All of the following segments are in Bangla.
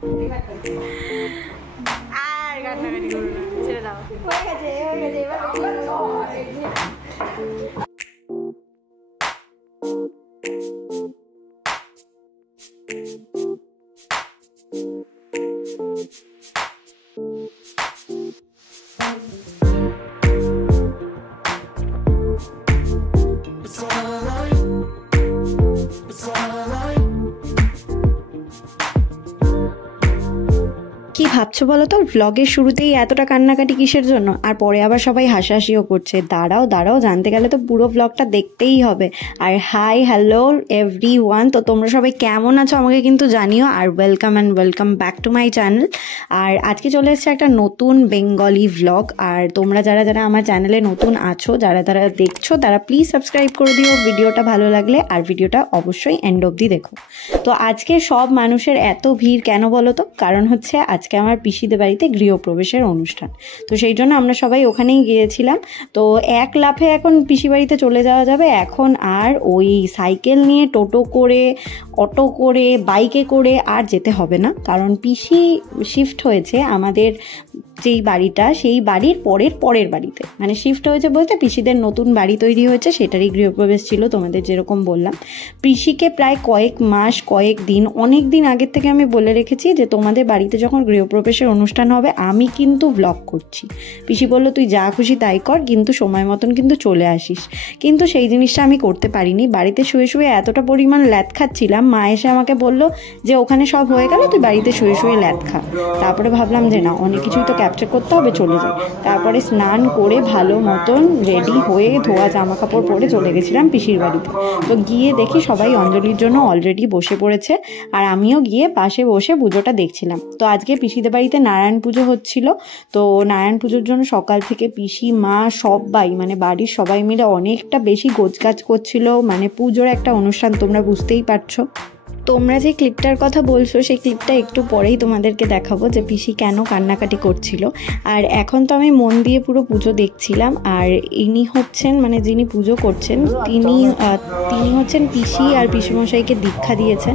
আর কান্নাকাটি করো না, ছেড়ে দাও। হয়ে গেছে এবার কি ভাবছো বলো তো, ভ্লগের শুরুতেই এতটা কান্নাকাটি কিসের জন্য? আর পরে আবার সবাই হাসাহাসিও করছে। দাঁড়াও জানতে গেলে তো পুরো ভ্লগটা দেখতেই হবে। আর হাই হ্যালো এভরিওয়ান, তো তোমরা সবাই কেমন আছো আমাকে কিন্তু জানিও। আর welcome back to my channel. আর আজকে চলে এসেছে একটা নতুন বেঙ্গলি ভ্লগ। আর তোমরা যারা আমার চ্যানেলে নতুন আছো, যারা দেখছো, তারা প্লিজ সাবস্ক্রাইব করে দিও ভিডিওটা ভালো লাগলে। আর ভিডিওটা অবশ্যই এন্ড অবধি দেখো। তো আজকে সব মানুষের এত ভিড় কেন বলো তো? কারণ হচ্ছে আজকে আমার পিসিদের বাড়িতে গৃহপ্রবেশের অনুষ্ঠান। তো সেই জন্য আমরা সবাই ওখানেই গিয়েছিলাম। তো এক লাফে এখন পিসি বাড়িতে চলে যাওয়া যাবে। এখন আর ওই সাইকেল নিয়ে, টোটো করে, অটো করে, বাইকে করে আর যেতে হবে না। কারণ পিসি শিফট হয়েছে আমাদের যেই বাড়িটা, সেই বাড়ির পরের বাড়িতে। মানে শিফট হয়েছে বলতে পিসিদের নতুন বাড়ি তৈরি হয়েছে, সেটারই গৃহপ্রবেশ ছিল। তোমাদের যেরকম বললাম, পিসিকে প্রায় কয়েক মাস, কয়েক দিন, অনেক দিন আগের থেকে আমি বলে রেখেছি যে তোমাদের বাড়িতে যখন গৃহপ্রবেশের অনুষ্ঠান হবে আমি কিন্তু ভ্লগ করছি। পিসি বলল তুই যা খুশি তাই কর, কিন্তু সময় মতন কিন্তু চলে আসিস। কিন্তু সেই জিনিসটা আমি করতে পারিনি। বাড়িতে শুয়ে শুয়ে এতটা পরিমাণ ল্যাদ খাচ্ছিলাম, মা এসে আমাকে বলল যে ওখানে সব হয়ে গেল, তুই বাড়িতে শুয়ে শুয়ে ল্যাদ খা। তারপরে ভাবলাম যে না, অনেক কিছুই তো ক্যাপচার করতে হবে, চলে যাই। তারপরে স্নান করে ভালো মতন রেডি হয়ে ধোয়া জামা কাপড় পরে চলে গেছিলাম পিসির বাড়িতে। তো গিয়ে দেখি সবাই অঞ্জলির জন্য অলরেডি বসে পড়েছে। আর আমিও গিয়ে পাশে বসে পুজোটা দেখছিলাম। তো আজকে পিসিদের বাড়িতে নারায়ণ পুজো হচ্ছিল। তো নারায়ণ পুজোর জন্য সকাল থেকে পিসি, মা, সবাই মানে বাড়ির সবাই মিলে অনেকটা বেশি গোছগাছ করছিল। মানে পুজোর একটা অনুষ্ঠান, তোমরা বুঝতেই পারছো। তোমরা যে ক্লিপটার কথা বলছো, সেই ক্লিপটা একটু পরেই তোমাদেরকে দেখাবো যে পিসি কেন কান্নাকাটি করছিল। আর এখন তো আমি মন দিয়ে পুরো পুজো দেখছিলাম। আর ইনি হচ্ছেন, মানে যিনি পুজো করছেন, তিনি হচ্ছেন পিসি আর পিসিমশাইকে দীক্ষা দিয়েছেন।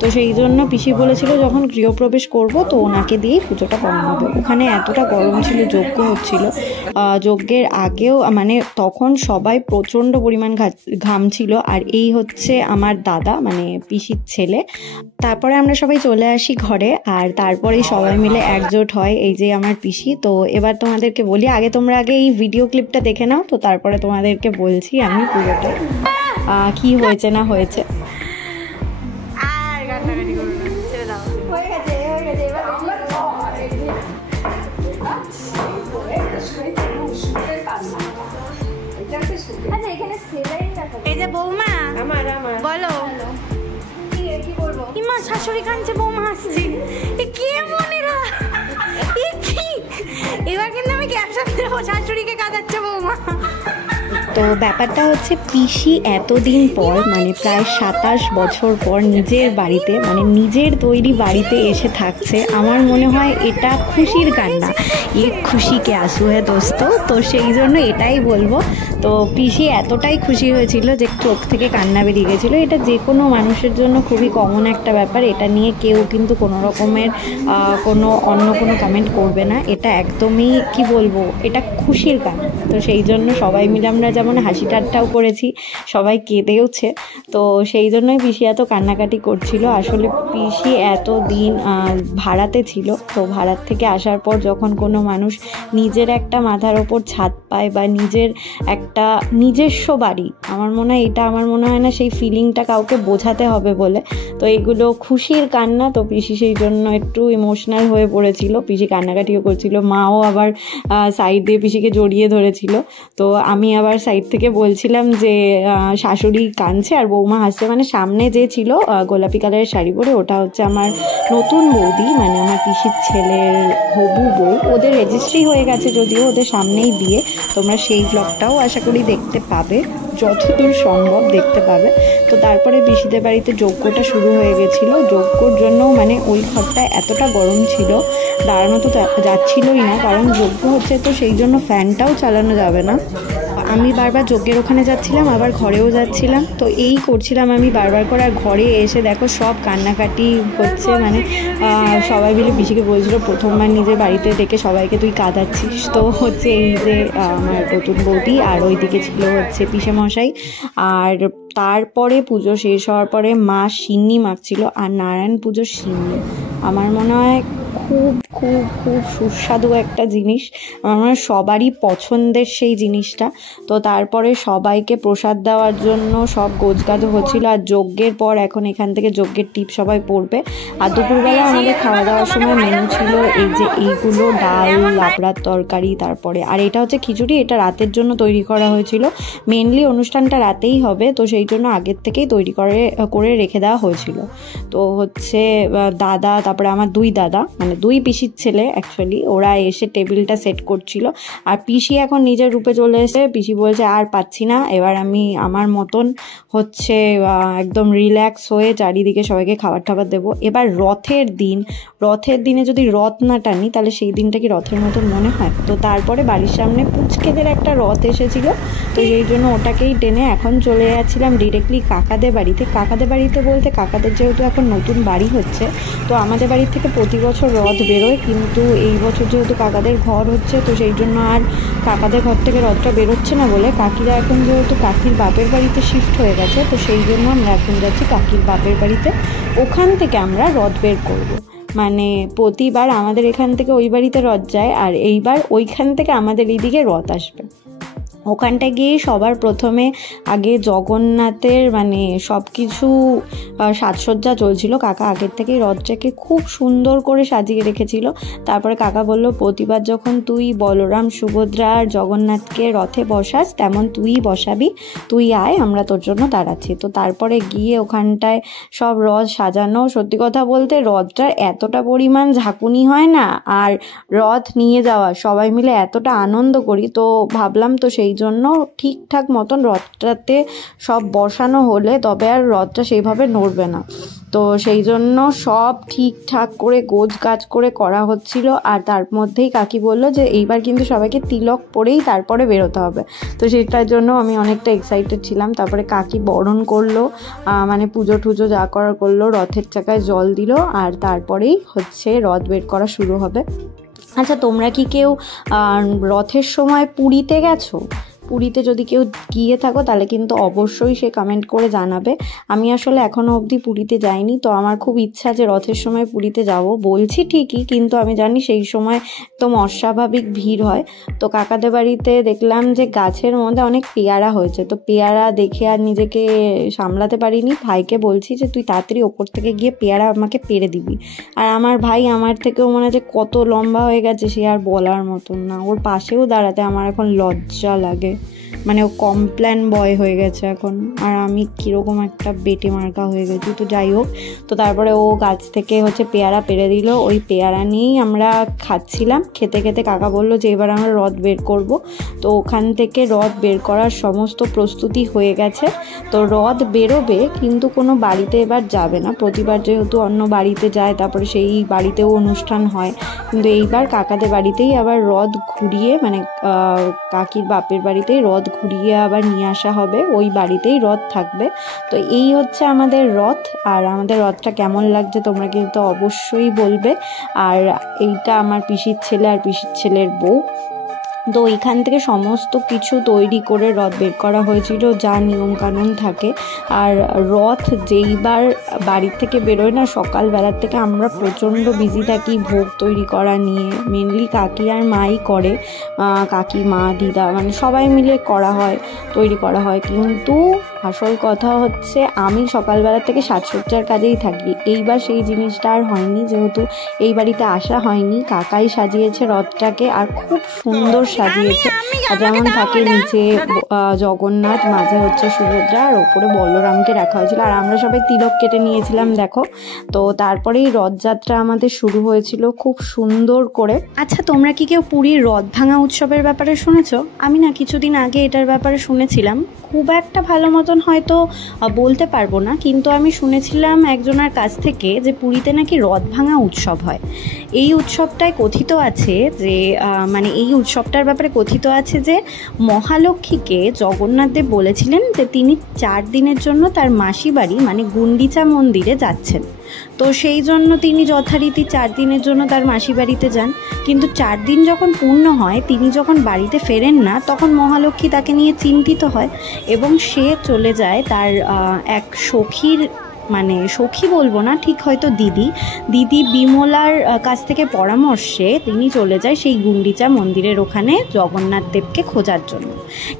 তো সেই জন্য পিসি বলেছিল যখন গৃহপ্রবেশ করব তো ওনাকে দিয়েই পুজোটা করানো হবে। ওখানে এতটা গরম ছিল, যজ্ঞ হচ্ছিল। যজ্ঞের আগেও মানে তখন সবাই প্রচণ্ড পরিমাণ ঘামছিল। আর এই হচ্ছে আমার দাদা, মানে পিসির ছেলে। তারপরে আমরা সবাই চলে আসি ঘরে। আর তারপরেই সবাই মিলে একজোট হয় এই যে আমার পিসি। তো এবার তোমাদেরকে বলি, তোমরা আগে এই ভিডিও ক্লিপটা দেখে নাও, তো তারপরে তোমাদেরকে বলছি আমি পুরোটা কি হয়েছে না হয়েছে। আর কান্নাকাটি করো না, ছেড়ে দাও। হয়ে গেছে এবার আচ্ছা, এখানে সেলাইন রাখা। এই যে বৌমা আমার বলো কি বলবো? ইমা শাশুড়ি কাঁদছে, বৌমা হাসছে। কি মনেরা, কি এবার কিন্তু আমি ক্যাপশন দেবো, শাশুড়িকে কাঁদাচ্ছে বৌমা। তো ব্যাপারটা হচ্ছে পিসি এতদিন পর, মানে প্রায় 27 বছর পর নিজের বাড়িতে, মানে নিজের তৈরি বাড়িতে এসে থাকছে। আমার মনে হয় এটা খুশির কান্না। খুশি কে আসু হে দোস্ত। তো সেই জন্য এটাই বলবো। তো পিসি এতটাই খুশি হয়েছিল যে চোখ থেকে কান্না বেরিয়ে গেছিলো। এটা যে কোনো মানুষের জন্য খুবই কমন একটা ব্যাপার। এটা নিয়ে কেউ কিন্তু কোনো রকমের অন্য কোনো কমেন্ট করবে না। এটা একদমই কি বলবো, এটা খুশির কান্না। তো সেই জন্য সবাই মিলে আমরা যেমন হাসি ঠাট্টাও করেছি, সবাই কেঁদেওছে। তো সেই জন্যই পিসি এত কান্নাকাটি করছিল। আসলে পিসি এতদিন ভাড়াতে ছিল। তো ভাড়ার থেকে আসার পর যখন কোনো মানুষ নিজের একটা মাথার ওপর ছাদ পায় বা নিজের একটা নিজস্ব বাড়ি, আমার মনে হয় না সেই ফিলিংটা কাউকে বোঝাতে হবে বলে। তো এগুলো খুশির কান্না। তো পিসি সেই জন্য একটু ইমোশনাল হয়ে পড়েছিল, পিসি কান্নাকাটিও করছিল। মাও আবার সাইড দিয়ে পিসিকে জড়িয়ে ধরেছিল। তো আমি আবার সাইড থেকে বলছিলাম যে শাশুড়ি কাঁদছে আর বৌমা হাসছে। মানে সামনে যে ছিল গোলাপি কালারের শাড়ি পরে, ওটা হচ্ছে আমার নতুন বৌদি, মানে আমার পিসির ছেলের হবু বউ। ওদের রেজিস্ট্রি হয়ে গেছে যদিও, ওদের সামনেই বিয়ে। তোমরা সেই ব্লগটাও আশা করি দেখতে পাবে, যতদূর সম্ভব দেখতে পাবে। তো তারপরে পিসিদের বাড়িতে যজ্ঞটা শুরু হয়ে গেছিলো। যজ্ঞর জন্য মানে ওই ঘরটা এতটা গরম ছিল, দাঁড়ানো তো যাচ্ছিলই না, কারণ যজ্ঞ হচ্ছে তো সেই জন্য ফ্যানটাও চালানো যাবে না। আমি বারবার যজ্ঞের ওখানে যাচ্ছিলাম, আবার ঘরেও যাচ্ছিলাম, তো এই করছিলাম আমি বারবার করে। আর ঘরে এসে দেখো সব কান্নাকাটি হচ্ছে, মানে সবাই মিলে পিসিকে বলছিল প্রথমবার নিজের বাড়িতে ডেকে সবাইকে তুই কাঁদাচ্ছিস। তো হচ্ছে এই যে আমার নতুন বৌদি, আর ওইদিকে ছিল হচ্ছে পিসেমশাই। আর তারপরে পুজো শেষ হওয়ার পরে মা সিন্নি মাখছিল, আর নারায়ণ পুজোর সিন্নি আমার মনে হয় খুব খুব খুব সুস্বাদু একটা জিনিস, আমার সবারই পছন্দের সেই জিনিসটা। তো তারপরে সবাইকে প্রসাদ দেওয়ার জন্য সব গোছগাছ হচ্ছিল। আর যজ্ঞের পর এখন এখান থেকে যজ্ঞের টিপ সবাই পড়বে। আর দুপুরবেলা আমাদের খাওয়া দাওয়ার সময় মেনু ছিল এই যে এইগুলো, ডাল, লাবড়ার তরকারি, তারপরে আর এটা হচ্ছে খিচুড়ি। এটা রাতের জন্য তৈরি করা হয়েছিল, মেনলি অনুষ্ঠানটা রাতেই হবে, তো সেই জন্য আগের থেকেই তৈরি করে রেখে দেওয়া হয়েছিল। তো হচ্ছে দাদা, তারপরে আমার দুই দাদা, মানে দুই পিসির ছেলে অ্যাকচুয়ালি, ওরা এসে টেবিলটা সেট করছিল। আর পিসি এখন নিজের রূপে চলে এসে, পিসি বলছে আর পাচ্ছি না, এবার আমি আমার মতন হচ্ছে একদম রিল্যাক্স হয়ে চারিদিকে সবাইকে খাবার টাবার দেবো। এবার রথের দিনে যদি রথ না টানি তাহলে সেই দিনটা কি রথের মতন মনে হয়? তো তারপরে বাড়ির সামনে পুচকেদের একটা রথ এসেছিল, তো সেই জন্য ওটাকেই টেনে এখন চলে যাচ্ছিলাম ডিরেক্টলি কাকাদের বাড়িতে। কাকাদের বাড়িতে বলতে কাকাদের যেহেতু এখন নতুন বাড়ি হচ্ছে, তো আমাদের বাড়ি থেকে প্রতি বছর রথ বেরোয়, কিন্তু এই বছর যেহেতু কাকাদের ঘর হচ্ছে, তো সেই জন্য আর কাকাদের ঘর থেকে রথটা বেরোচ্ছে না বলে কাকিরা এখন যেহেতু কাকির বাপের বাড়িতে শিফট হয়ে গেছে, তো সেই জন্য আমরা এখন যাচ্ছি কাকির বাপের বাড়িতে। ওখান থেকে আমরা রথ বের করব। মানে প্রতিবার আমাদের এখান থেকে ওই বাড়িতে রথ যায়, আর এইবার ওইখান থেকে আমাদের এইদিকে রথ আসবে। ওখানটায় গিয়ে সবার প্রথমে আগে জগন্নাথের মানে সব কিছু সাজসজ্জা চলছিল। কাকা আগের থেকেই রথটাকে খুব সুন্দর করে সাজিয়ে রেখেছিল। তারপরে কাকা বলল, প্রতিবার যখন তুই বলরাম, সুভদ্রা আর জগন্নাথকে রথে বসাস তেমন তুই বসাবি, তুই আয়, আমরা তোর জন্য দাঁড়াচ্ছি। তো তারপরে গিয়ে ওখানটায় সব রথ সাজানো। সত্যি কথা বলতে রথটার এতটা পরিমাণ ঝাঁকুনি হয় না, আর রথ নিয়ে যাওয়া সবাই মিলে এতটা আনন্দ করি, তো ভাবলাম তো সেই জন্য ঠিকঠাক মতন রথটাতে সব বসানো হলে তবে আর রথটা সেইভাবে নড়বে না। তো সেই জন্য সব ঠিকঠাক করে গোছগাছ করে করা হচ্ছিল। আর তার মধ্যেই কাকি বললো যে এইবার কিন্তু সবাইকে তিলক পরেই তারপরে বেরোতে হবে। তো সেটার জন্য আমি অনেকটা এক্সাইটেড ছিলাম। তারপরে কাকি বরণ করলো, মানে পুজো টুজো যা করার করলো, রথের চাকায় জল দিল, আর তারপরেই হচ্ছে রথ বের করা শুরু হবে। আচ্ছা, তোমরা কি কেউ রথের সময় পুরীতে গেছো? পুরীতে যদি কেউ গিয়ে থাকো তাহলে কিন্তু অবশ্যই সে কমেন্ট করে জানাবে। আমি আসলে এখনও অবধি পুরীতে যাইনি, তো আমার খুব ইচ্ছা যে রথের সময় পুরীতে যাব। বলছি ঠিকই, কিন্তু আমি জানি সেই সময় একদম অস্বাভাবিক ভিড় হয়। তো কাকাদের বাড়িতে দেখলাম যে গাছের মধ্যে অনেক পেয়ারা হয়েছে, তো পেয়ারা দেখে আর নিজেকে সামলাতে পারিনি। ভাইকে বলছি যে তুই তাড়াতাড়ি ওপর থেকে গিয়ে পেয়ারা আমাকে পেড়ে দিবি। আর আমার ভাই আমার থেকেও মনে হচ্ছে কত লম্বা হয়ে গেছে, সে আর বলার মতন না। ওর পাশেও দাঁড়াতে আমার এখন লজ্জা লাগে, মানে ও কমপ্ল্যান বয় হয়ে গেছে এখন, আর আমি কীরকম একটা বেটে মার্কা হয়ে গেছি। তো যাই হোক, তো তারপরে ও গাছ থেকে হচ্ছে পেয়ারা পেড়ে দিল, ওই পেয়ারা নিয়েই আমরা খাচ্ছিলাম। খেতে খেতে কাকা বললো যে এবার আমরা রথ বের করব। তো ওখান থেকে রথ বের করার সমস্ত প্রস্তুতি হয়ে গেছে। তো রথ বেরোবে, কিন্তু কোনো বাড়িতে এবার যাবে না। প্রতিবার যেহেতু অন্য বাড়িতে যায়, তারপরে সেই বাড়িতেও অনুষ্ঠান হয়, কিন্তু এইবার কাকাদের বাড়িতেই আবার রথ ঘুরিয়ে, মানে কাকির বাপের বাড়িতেই রথ ঘুরিয়ে আবার নিয়ে আসা হবে, ওই বাড়িতেই রথ থাকবে। তো এই হচ্ছে আমাদের রথ। আর আমাদের রথটা কেমন লাগছে তোমরা কিন্তু অবশ্যই বলবে। আর এইটা আমার পিসির ছেলে আর পিসির ছেলের বউ। তো এইখান থেকে সমস্ত কিছু তৈরি করে রথ বের করা হয়েছিল, যা নিয়মকানুন থাকে। আর রথ যেইবার বাড়ির থেকে বেরোয় না, সকালবেলার থেকে আমরা প্রচণ্ড বিজি থাকি ভোগ তৈরি করা নিয়ে। মেনলি কাকি আর মাই করে, কাকি, মা, দিদা, মানে সবাই মিলে তৈরি করা হয়। কিন্তু আসল কথা হচ্ছে আমি সকালবেলার থেকে সাজসজ্জার কাজেই থাকি। এইবার সেই জিনিসটা আর হয়নি, যেহেতু এই বাড়িতে আসা হয়নি। কাকাই সাজিয়েছে রথটাকে, আর খুব সুন্দর সাজিয়েছে। আর যেমন থাকে নিচে জগন্নাথ, মাঝে হচ্ছে সুভদ্রা, আর ওপরে বলরামকে রাখা হয়েছিল। আর আমরা সবাই তিলক কেটে নিয়েছিলাম দেখো। তো তারপরেই রথযাত্রা আমাদের শুরু হয়েছিল খুব সুন্দর করে। আচ্ছা, তোমরা কি কেউ পুরীর রথ ভাঙা উৎসবের ব্যাপারে শুনেছো? আমি না কিছুদিন আগে এটার ব্যাপারে শুনেছিলাম, খুব একটা ভালো মতো মতন হয়তো বলতে পারবো না, কিন্তু আমি শুনেছিলাম একজনের কাছ থেকে যে পুরীতে নাকি রথ ভাঙা উৎসব হয়। এই উৎসবটায় কথিত আছে যে মানে এই উৎসবটার ব্যাপারে কথিত আছে যে মহালক্ষ্মীকে জগন্নাথদেব বলেছিলেন যে তিনি 4 দিনের জন্য তার মাসি বাড়ি মানে গুন্ডিচা মন্দিরে যাচ্ছেন। তো সেই জন্য তিনি যথারীতি 4 দিনের জন্য তার মাসি বাড়িতে যান, কিন্তু 4 দিন যখন পূর্ণ হয় তিনি যখন বাড়িতে ফেরেন না, তখন মহালক্ষ্মী তাকে নিয়ে চিন্তিত হয় এবং সে চলে যায় তার এক সখীর, মানে সখী বলবো না, ঠিক হয়তো দিদি বিমলার কাছ থেকে পরামর্শে তিনি চলে যায় সেই গুন্ডিচা মন্দিরের ওখানে জগন্নাথ দেবকে খোঁজার জন্য।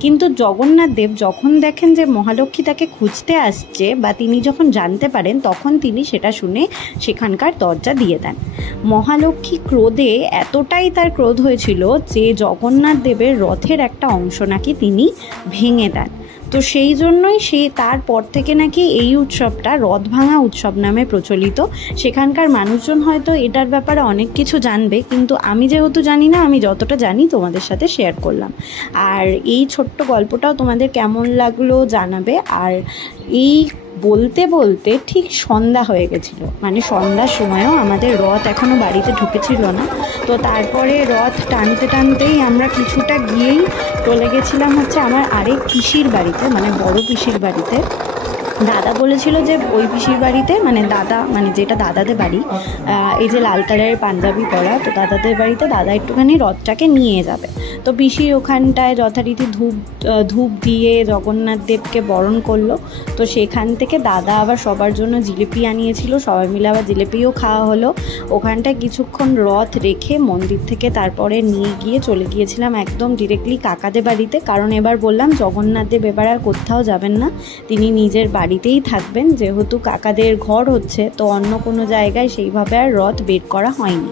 কিন্তু জগন্নাথ দেব যখন দেখেন যে মহালক্ষ্মী তাকে খুঁজতে আসছে বা তিনি যখন জানতে পারেন, তখন তিনি সেটা শুনে সেখানকার দরজা দিয়ে দেন। মহালক্ষ্মী ক্রোধে এতটাই তার ক্রোধ হয়েছিল যে জগন্নাথ দেবের রথের একটা অংশ নাকি তিনি ভেঙে দেন। তো সেই জন্যই তারপর থেকে নাকি এই উৎসবটা রথ ভাঙা উৎসব নামে প্রচলিত। সেখানকার মানুষজন হয়তো এটার ব্যাপারে অনেক কিছু জানবে, কিন্তু আমি যেহেতু জানি না, আমি যতটা জানি তোমাদের সাথে শেয়ার করলাম। আর এই ছোট্ট গল্পটাও তোমাদের কেমন লাগলো জানাবে। আর এই বলতে বলতে ঠিক সন্ধ্যা হয়ে গেছিল, মানে সন্ধ্যার সময়ও আমাদের রথ এখনও বাড়িতে ঢুকেছিল না। তো তারপরে রথ টানতে টানতেই আমরা কিছুটা গিয়েই চলে গেছিলাম হচ্ছে আমার আরেক পিসির বাড়িতে, মানে বড় পিসির বাড়িতে। দাদা বলেছিল যে ওই পিসির বাড়িতে, মানে দাদা, মানে যেটা দাদাদের বাড়ি, এই যে লাল কালারের পাঞ্জাবি পরা, তো দাদাদের বাড়িতে দাদা একটুখানি রথটাকে নিয়ে যাবে। তো পিসির ওখানটায় যথারীতি ধূপ দিয়ে জগন্নাথ দেবকে বরণ করলো। তো সেখান থেকে দাদা আবার সবার জন্য জিলিপি আনিয়েছিল, সবাই মিলে আবার জিলিপিও খাওয়া হলো। ওখানটায় কিছুক্ষণ রথ রেখে মন্দির থেকে তারপরে নিয়ে গিয়ে চলে গিয়েছিলাম একদম ডিরেক্টলি কাকাদের বাড়িতে, কারণ এবার বললাম জগন্নাথ দেব এবার আর কোথাও যাবেন না, তিনি নিজের বাড়িতেই থাকবেন। যেহেতু কাকাদের ঘর হচ্ছে, তো অন্য কোনো জায়গায় সেইভাবে আর রথ বের করা হয়নি।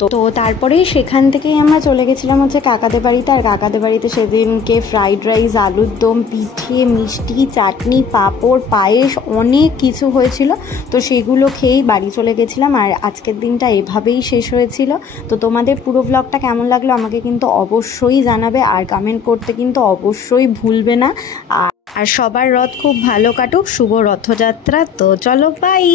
তো তারপরেই সেখান থেকেই আমরা চলে গেছিলাম হচ্ছে কাকাদের বাড়িতে। আর কাকাদের বাড়িতে সেদিনকে ফ্রাইড রাইস, আলুর দম, পিঠে, মিষ্টি, চাটনি, পাঁপড়, পায়েস, অনেক কিছু হয়েছিল। তো সেগুলো খেয়েই বাড়ি চলে গেছিলাম। আর আজকের দিনটা এভাবেই শেষ হয়েছিল। তো তোমাদের পুরো ব্লগটা কেমন লাগলো আমাকে কিন্তু অবশ্যই জানাবে, আর কমেন্ট করতে কিন্তু অবশ্যই ভুলবে না। আর সবার রথ খুব ভালো কাটুক, শুভ রথযাত্রা। তো চলো, বাই।